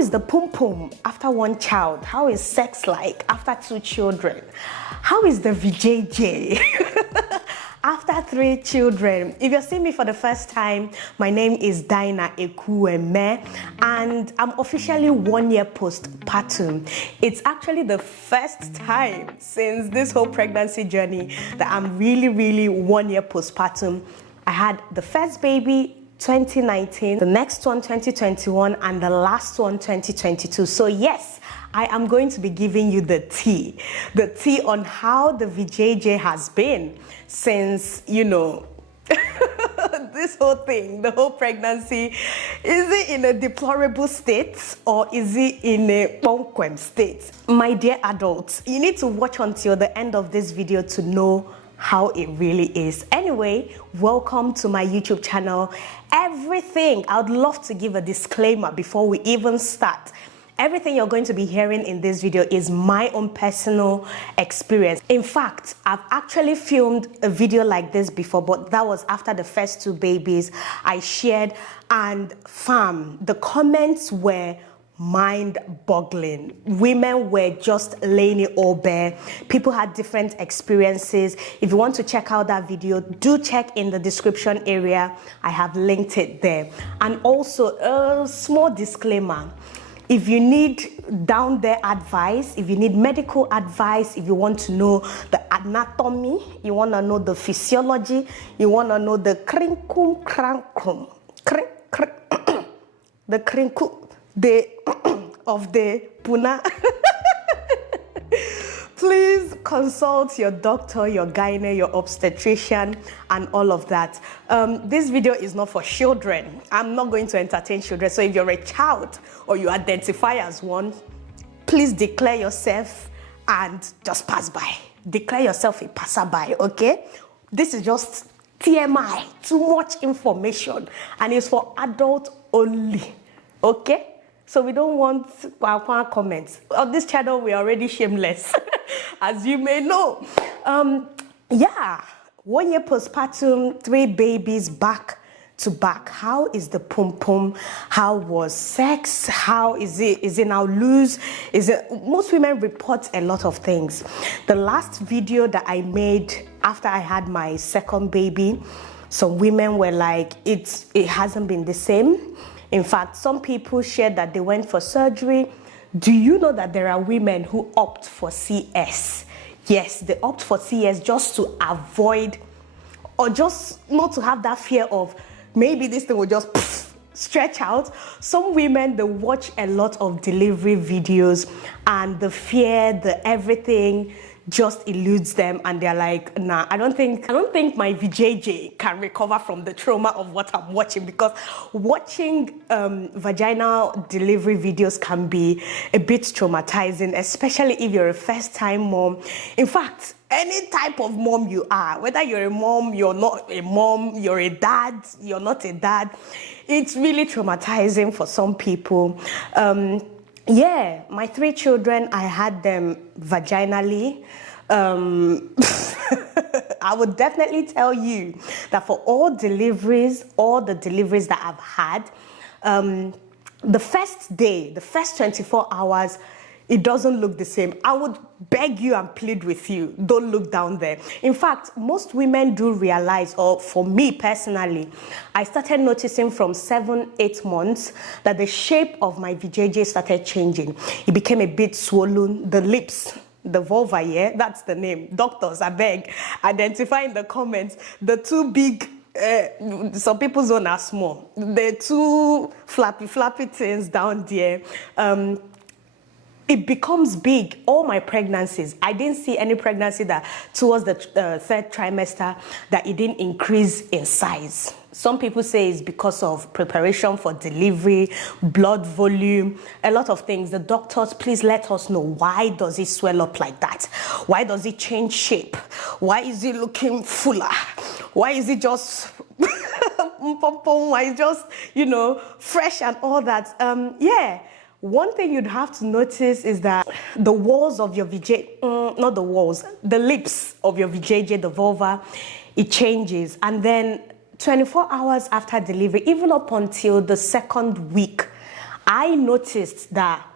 is the pum pum after one child? How is sex like after 2 children? How is the VJJ after 3 children? If you're seeing me for the first time, my name is Gina and I'm officially 1 year postpartum. It's actually the first time since this whole pregnancy journey that I'm really 1 year postpartum. I had the first baby 2019, the next one 2021, and the last one 2022. So yes, I am going to be giving you the tea on how the VJJ has been since, you know, this whole thing, the whole pregnancy. Is it in a deplorable state or is it in a bonquem state? My dear adults, you need to watch until the end of this video to know how it really is. Anyway, welcome to my YouTube channel. Everything, I'd love to give a disclaimer before we even start. Everything you're going to be hearing in this video is my own personal experience. In fact, I've actually filmed a video like this before, but that was after the first 2 babies I shared, and fam, the comments were mind-boggling. Women were just laying it all bare. People had different experiences. If you want to check out that video, do check in the description area. I have linked it there. And also a small disclaimer. If you need down there advice, if you need medical advice, if you want to know the anatomy, you want to know the physiology, you want to know the crinkum crankum, the crinkum, of the puna, please consult your doctor, your gynae, your obstetrician, and all of that. This video is not for children. I'm not going to entertain children. So if you're a child or you identify as one, please declare yourself and just pass by. Declare yourself a passerby, okay? This is just TMI, too much information, and it's for adults only, okay? So we don't want comments. On this channel, we're already shameless, as you may know. Yeah, 1 year postpartum, 3 babies back to back. How is the pum pum? How was sex? How is it? Is it now loose? Is it? Most women report a lot of things. The last video that I made after I had my second baby, some women were like, it hasn't been the same. In fact, some people shared that they went for surgery. Do you know that there are women who opt for CS? Yes, they opt for CS just to avoid, or just not to have that fear of maybe this thing will just stretch out. Some women, they watch a lot of delivery videos and the fear, the everything just eludes them, and they're like, nah, I don't think my VJJ can recover from the trauma of what I'm watching, because watching vaginal delivery videos can be a bit traumatizing, especially if you're a first-time mom. In fact, any type of mom you are, whether you're a mom, you're not a mom, you're a dad, you're not a dad, it's really traumatizing for some people. Yeah, my 3 children, I had them vaginally. I would definitely tell you that for all the deliveries that I've had, the first day, the first 24 hours, it doesn't look the same. I would beg you and plead with you, don't look down there. In fact, most women do realize, or for me personally, I started noticing from 7-8 months that the shape of my VJJ started changing. It became a bit swollen, the lips, the vulva, yeah, that's the name. Doctors, I beg, identify in the comments the 2 big, some people's own are small, the 2 flappy things down there. It becomes big. All my pregnancies, I didn't see any pregnancy that towards the 3rd trimester that it didn't increase in size. Some people say it's because of preparation for delivery, blood volume, a lot of things. The doctors, please let us know, why does it swell up like that? Why does it change shape? Why is it looking fuller? Why is it just why is it just, you know, fresh and all that? Yeah. One thing you'd have to notice is that the walls of your not the walls, the lips of your VJJ, the vulva, it changes. And then 24 hours after delivery, even up until the 2nd week, I noticed that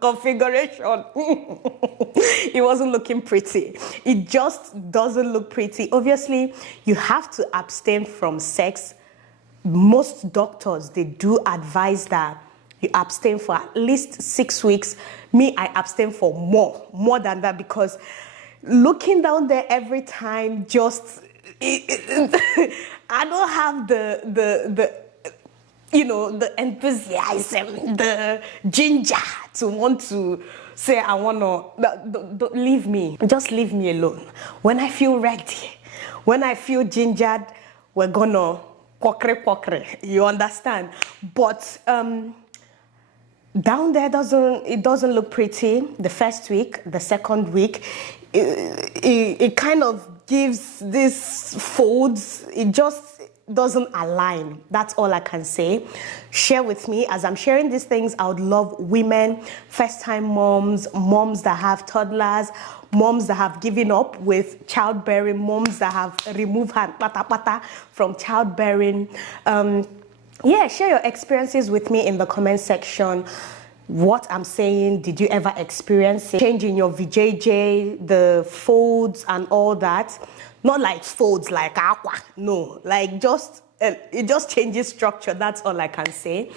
configuration, it wasn't looking pretty. It just doesn't look pretty. Obviously, you have to abstain from sex. Most doctors, they do advise that you abstain for at least 6 weeks. Me, I abstain for more than that, because looking down there every time, just I don't have the the enthusiasm, the ginger to want to say, I want to, don't leave me. Just leave me alone. When I feel ready, when I feel gingered, we're gonna quackre. You understand? But down there doesn't look pretty. The first week, the second week, it kind of gives these folds. It just doesn't align. That's all I can say. Share with me. As I'm sharing these things, I would love women, first-time moms, moms that have toddlers, moms that have given up with childbearing, moms that have removed hand pata from childbearing. Yeah, share your experiences with me in the comment section. What I'm saying, did you ever experience it? Change in your VJJ, the folds and all that. Not like folds like aqua, no, like just, it just changes structure. That's all I can say.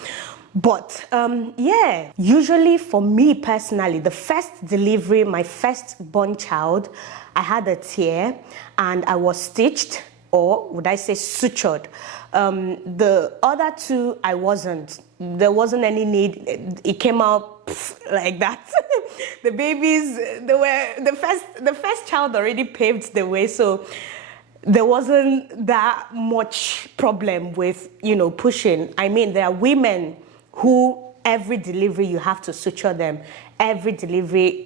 But yeah, usually for me personally, the first delivery, my first born child, I had a tear and I was stitched, or would I say sutured. The other two, I wasn't. There wasn't any need. It came out like that. The babies, they were the first child already paved the way, so there wasn't that much problem with pushing. I mean, there are women who every delivery you have to suture them. Every delivery,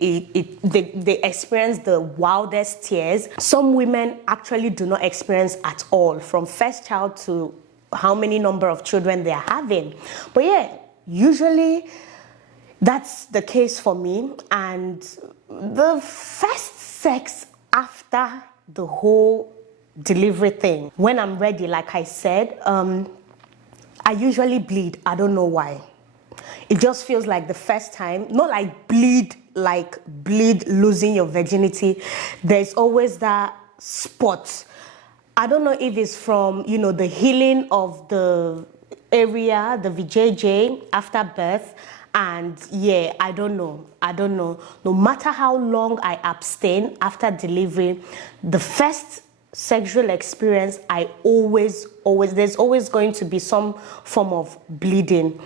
they experience the wildest tears. Some women actually do not experience at all, from first child to how many number of children they are having. But yeah, usually that's the case for me. And the first sex after the whole delivery thing, when I'm ready, like I said, I usually bleed. I don't know why. It just feels like the first time, not like bleed losing your virginity. There's always that spot. I don't know if it's from, the healing of the area, the VJJ after birth. And yeah, I don't know. No matter how long I abstain after delivery, the first sexual experience, I there's always going to be some form of bleeding.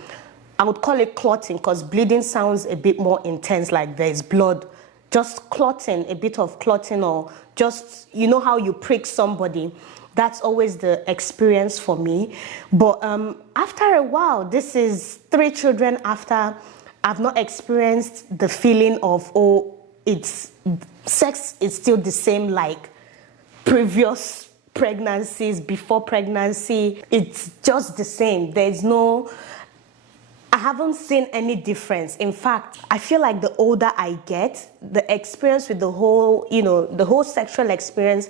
I would call it clotting, because bleeding sounds a bit more intense, like there's blood. Just clotting, a bit of clotting, or just, how you prick somebody. That's always the experience for me. But after a while, this is 3 children after, I've not experienced the feeling of, sex is still the same like previous pregnancies, before pregnancy. It's just the same. I haven't seen any difference. In fact, I feel like the older I get, the experience with the whole, the whole sexual experience,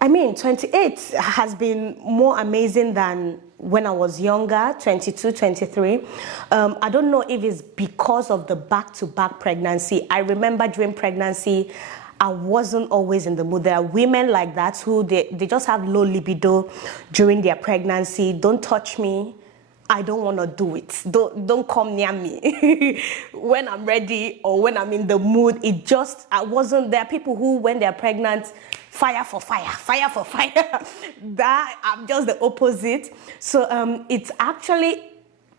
28 has been more amazing than when I was younger, 22, 23. I don't know if it's because of the back-to-back pregnancy. I remember during pregnancy, I wasn't always in the mood. There are women like that who they just have low libido during their pregnancy. Don't touch me. I don't want to do it. Don't come near me. When I'm ready or when I'm in the mood, I wasn't. There are people who, when they're pregnant, fire for fire. That, I'm just the opposite. So it's actually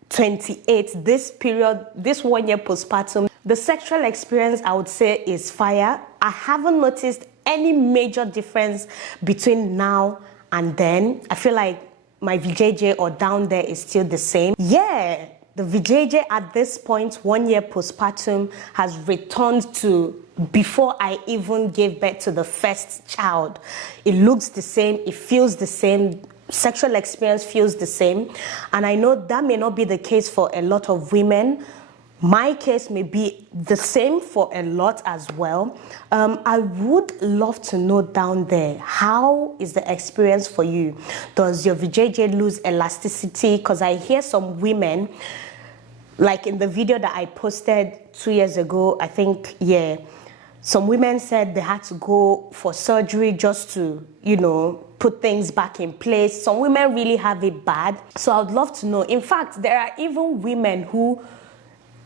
28, this period, this 1 year postpartum. The sexual experience, I would say, is fire. I haven't noticed any major difference between now and then. I feel like my VJJ or down there is still the same. Yeah, the VJJ at this point, 1 year postpartum, has returned to before I even gave birth to the first child. It looks the same, it feels the same, sexual experience feels the same. And I know that may not be the case for a lot of women. My case may be the same for a lot as well. I would love to know down there, how is the experience for you? Does your VJJ lose elasticity? Because I hear some women, like in the video that I posted 2 years ago, I think, yeah, some women said they had to go for surgery just to, you know, put things back in place. Some women really have it bad. So I would love to know. In fact, there are even women who,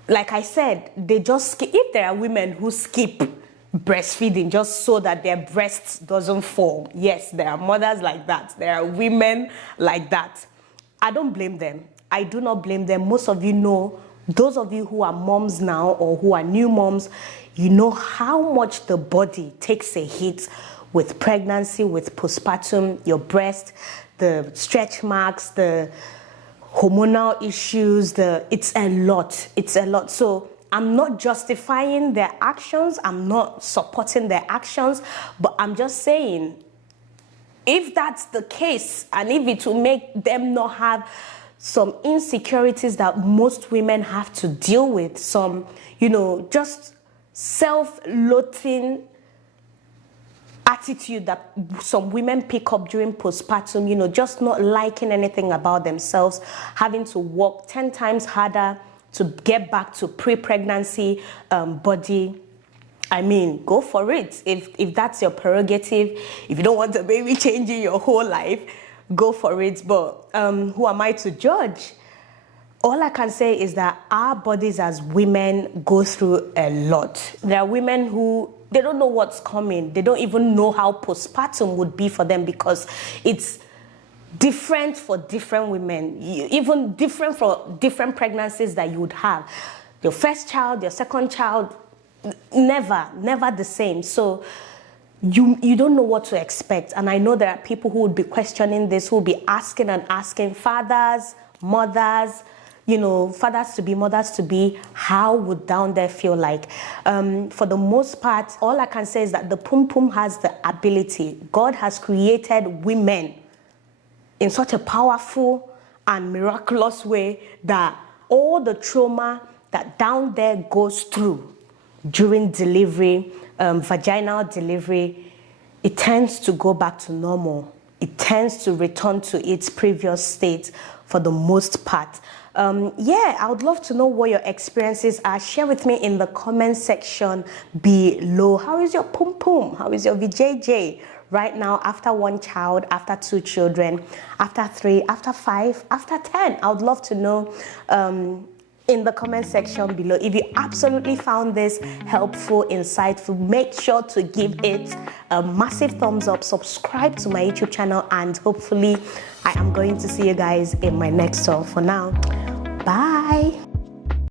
like I said, they just skip. If there are women who skip breastfeeding just so that their breasts doesn't fall, yes, there are mothers like that. There are women like that. I don't blame them. I do not blame them. Most of you know, those of you who are moms now or who are new moms, you know how much the body takes a hit with pregnancy, with postpartum, your breast, the stretch marks, the hormonal issues, it's a lot. So I'm not justifying their actions, I'm not supporting their actions, but I'm just saying, if that's the case, and if it will make them not have some insecurities that most women have to deal with, some, you know, just self-loathing attitude that some women pick up during postpartum, you know, just not liking anything about themselves, having to work 10 times harder to get back to pre-pregnancy body. I mean, go for it. If that's your prerogative, if you don't want a baby changing your whole life, go for it. But who am I to judge? All I can say is that our bodies as women go through a lot. There are women who, they don't know what's coming. They don't even know how postpartum would be for them, because it's different for different women, even different for different pregnancies that you would have. Your first child, your second child, never the same. So you don't know what to expect. And I know there are people who would be questioning this, who will be asking and asking, fathers, mothers, you know, fathers to be, mothers to be, how would down there feel like? For the most part, all I can say is that the pum pum has the ability. God has created women in such a powerful and miraculous way that all the trauma that down there goes through during delivery, vaginal delivery, it tends to go back to normal. It tends to return to its previous state for the most part. Yeah, I would love to know what your experiences are. Share with me in the comment section below. How is your pum pum? How is your VJJ right now, after 1 child, after 2 children, after 3, after 5, after 10? I would love to know in the comment section below. If you absolutely found this helpful, insightful, make sure to give it a massive thumbs up, subscribe to my YouTube channel, and hopefully I am going to see you guys in my next one. For now, bye.